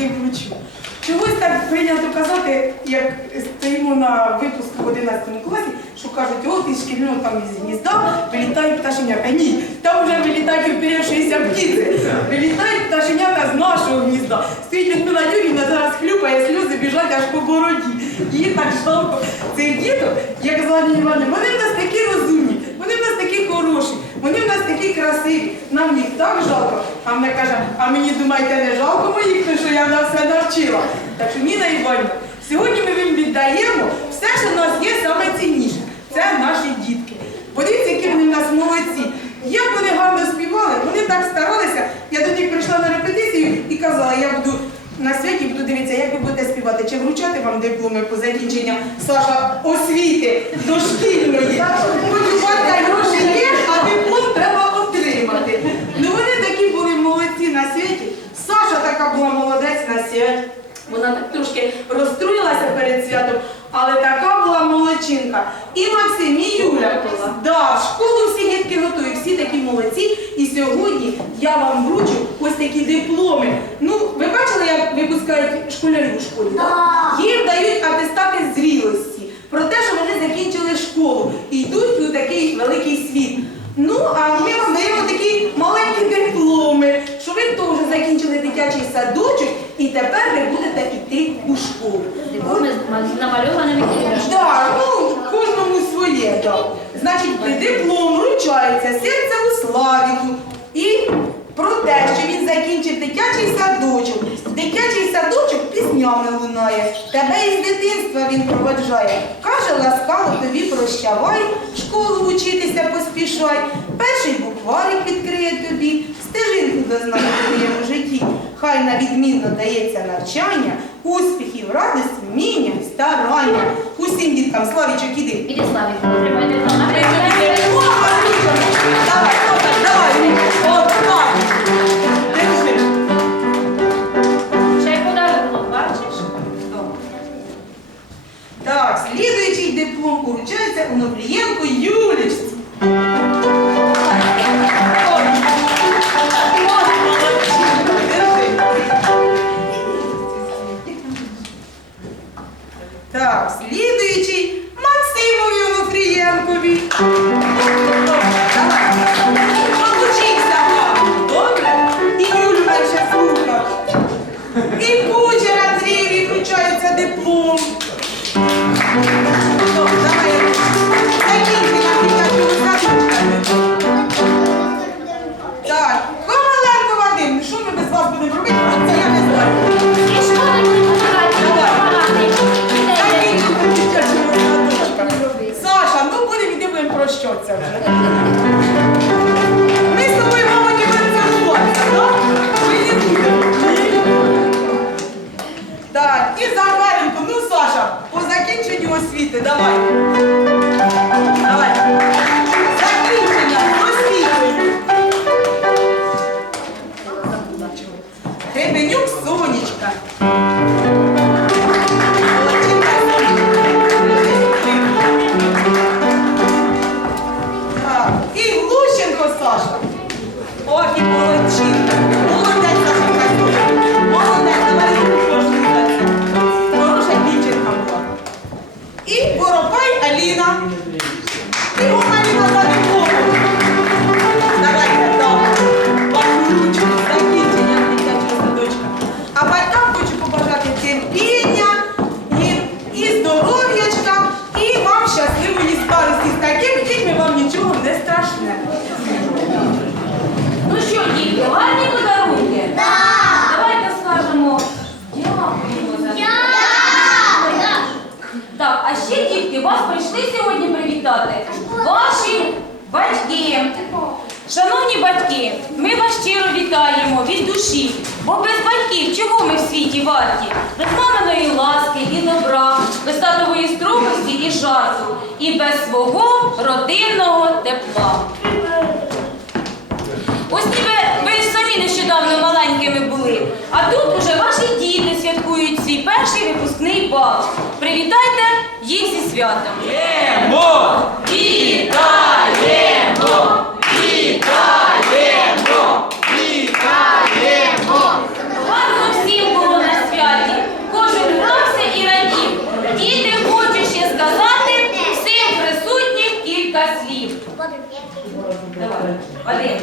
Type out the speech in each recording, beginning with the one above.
дітки вручу. Чогось так прийнято казати, як стоїмо на випуску в 11 класі, що кажуть, от із шкільного там із гнізда вилітають пташенята. Ні, там вже вилітають оперевшися птиці. Вилітають пташенята з нашого гнізда. Стоїть Людмила Юрівна, зараз хлюпає, сльози біжать аж по бороді. Її так жалко. Цих діток, як казала Івановна, вони в нас такі розумні, вони в нас такі хороші, красиві. Нам їх так жалко. А мене каже, а мені думаєте, не жалко моїх, тому що я на все навчила. Так що Ніна Іванівна, сьогодні ми їм віддаємо все, що в нас є саме цінніше. Це наші дітки. Подивіться, які вони в нас молодці. Як вони гарно співали, вони так старалися. Я до них прийшла на репетицію і казала, я буду на святі буду дивитися, як ви будете співати, чи вручати вам дипломи по закінчення Саша освіти дошкільної. Й гроші є, а диплом треба отримати. Ну вони такі були молодці на світі. Саша така була молодець на святі. Вона так трошки розстроїлася перед святом, але така була молодчинка. І Максим, і Юля. Да, в школу всі дітки готові, всі такі молодці. І сьогодні я вам вручу ось такі дипломи. Ну, ви бачили, як випускають школярів у школі? так? Їм дають атестати зрілості про те, що вони закінчили школу і йдуть у такий великий світ. Ну, а ми вам даємо такі маленькі дипломи, що ви теж закінчили дитячий садочок і тепер ви будете йти у школу. Дипломи з намальованими іграшками. Так, ну, кожному своє, так. Значить, диплом вручається серце у Славіку і про те, що він закінчив дитячий садочок. Дитячий садочок піснями лунає, тебе із дитинства він проведжає. Каже, ласкаво тобі прощавай, школу вчитися поспішай. Перший букварик відкриє тобі, стежинку дознає в твоєму житті. Хай на відмінно дається навчання, успіхів, радості, вміння, старання. Усім діткам Славічок іди. Іди, Славік, тримайте уручається у Новлієнко Юлічці. Прощатися вже. Ми з тобою, мабуть, не будемо цілуватися, так? Так, і Захаренко, ну Саша, по закінченню освіти, давай. Давай. Закінчення освіти. Гребенюк Сонечка. Душі, бо без батьків чого ми в світі варті? Без маминої ласки і добра, без татової строгості і жарту, і без свого родинного тепла. Ось ніби ви ж самі нещодавно маленькими були, а тут уже ваші діти святкують свій перший випускний бал. Привітайте їх зі святом! Мо! Вітаємо! Вітаємо! Вітаємо! Гарно всім було на Давай. Вадим.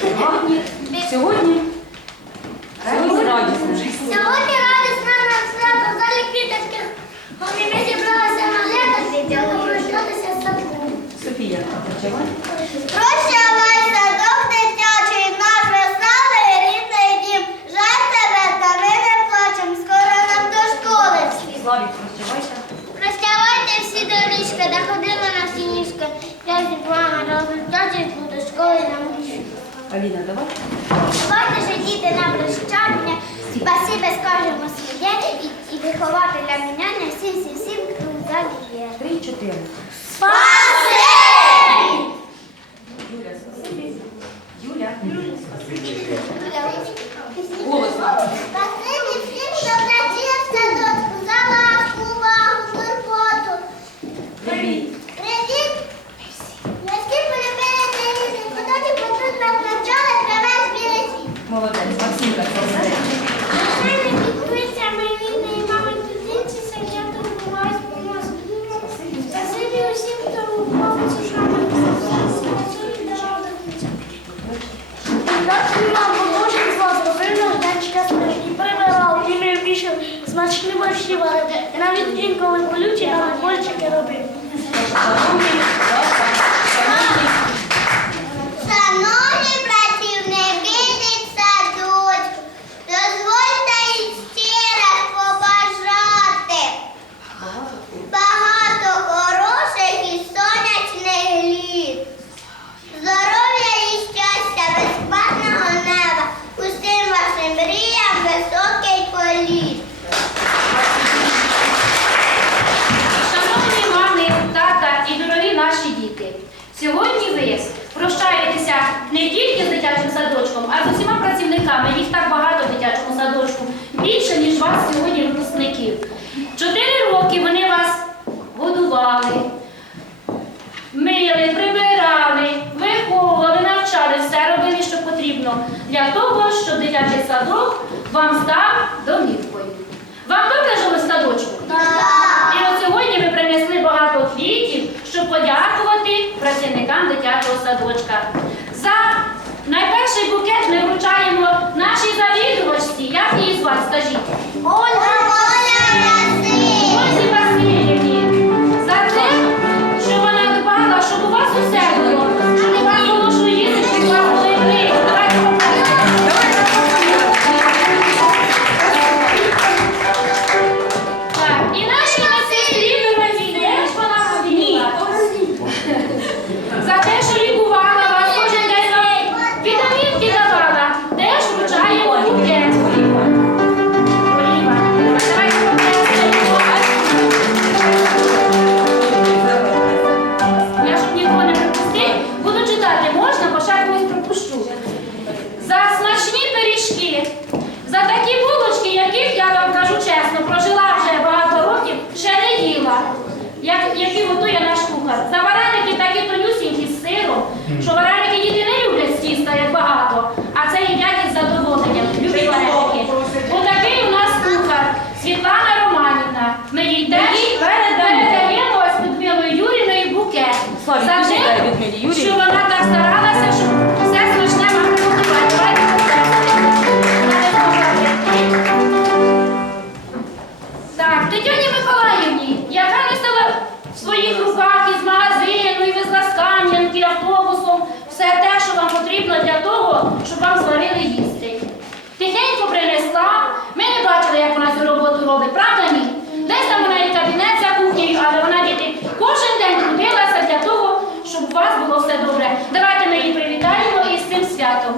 Сьогодні. Сьогодні. Сьогодні радісно. Сьогодні радісна на свято в залі квіточких. Ми зібралися наглядати та попрощатися з садком. Софія, почавай. Прощавай, садок дитячий, наш веселий рідний дім. Жаль тебе, та ми не плачем, скоро нам до школи всі. Славік, прощавайся. Прощавайте всі доріжки, де ходили на всі ніжки. Я з вами йду до школи на місці. Аліна, давай. Давайте же діти на прощання, спасибі скажемо своє і, і вихователя міняння всім всім всім, хто в залі є. Три, чотири. Смачні борщі варити. І навіть інколи болючі, але борщики робив. Сьогодні ви прощаєтеся не тільки з дитячим садочком, а з усіма працівниками. Їх так багато в дитячому садочку, більше, ніж вас сьогодні випускників. Чотири роки вони вас годували, мили, прибирали, виховували, навчали, все робили, що потрібно, для того, щоб дитячий садок вам став домівкою. Як, які готує наш кухар. За вареники такі тонюсінькі з сиром, що вареники діти не люблять з тіста, як багато, а це їдять із задоволенням. Любі вареники. Отакий у нас кухар Світлана Романівна. Ми їй теж передаємо ось Людмилою Юріною букет. За те, що вона так старалася, щоб все смачне вам приготувати. Так, Тетяні Миколаївні, яка несла в своїх руках із магазину, і везла з Кам'янки, автобусом, все те, що вам потрібно для того, щоб вам зварили їсти. Тихенько принесла, ми не бачили, як вона цю роботу робить, правда ні? Десь там вона і кабінет за кухнею, але вона діти кожен день трудилася для того, щоб у вас було все добре. Давайте ми її привітаємо із цим святом.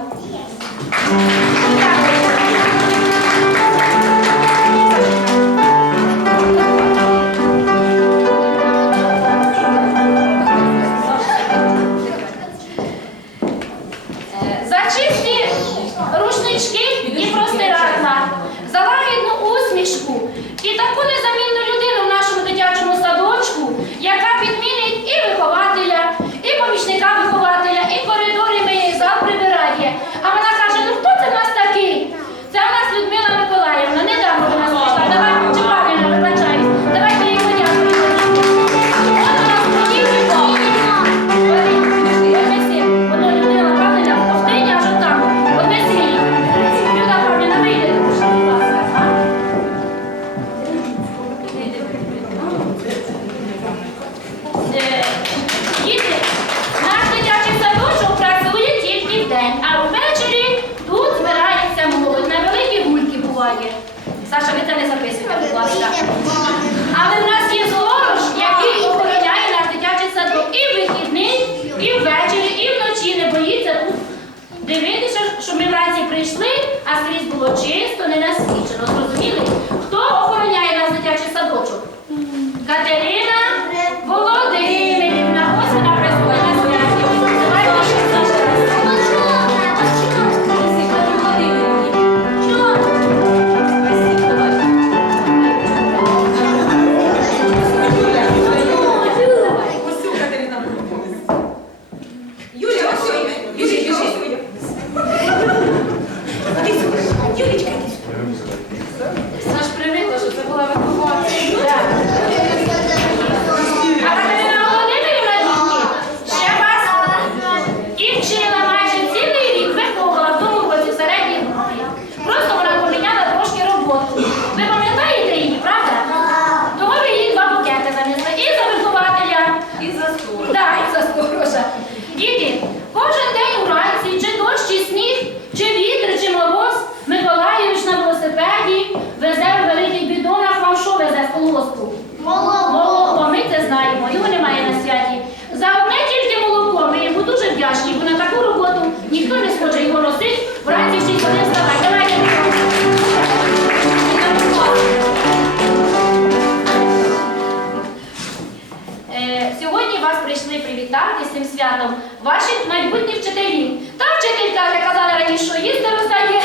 Е, сьогодні вас прийшли привітати з цим святом ваших майбутніх вчителі. Та вчителька, яка казала раніше, що їсти роздає,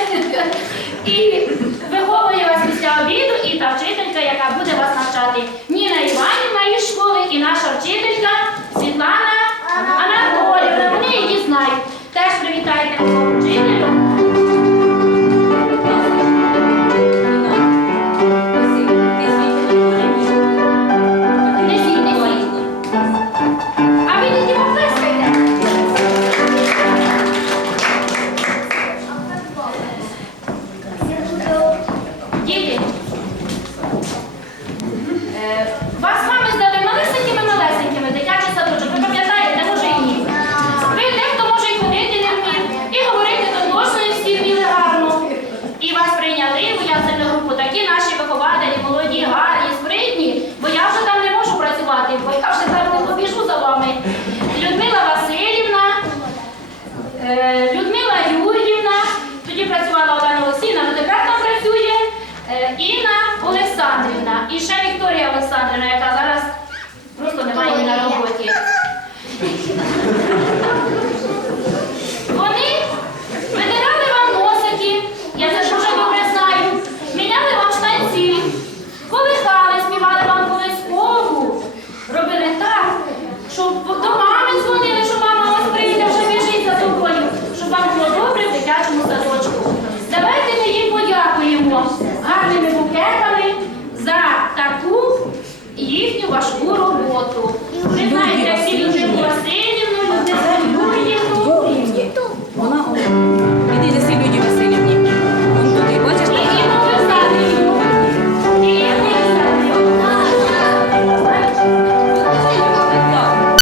і виховує вас після обіду, і та вчителька, яка буде вас навчати. Ніна Іванівна із школи, і наша вчителька.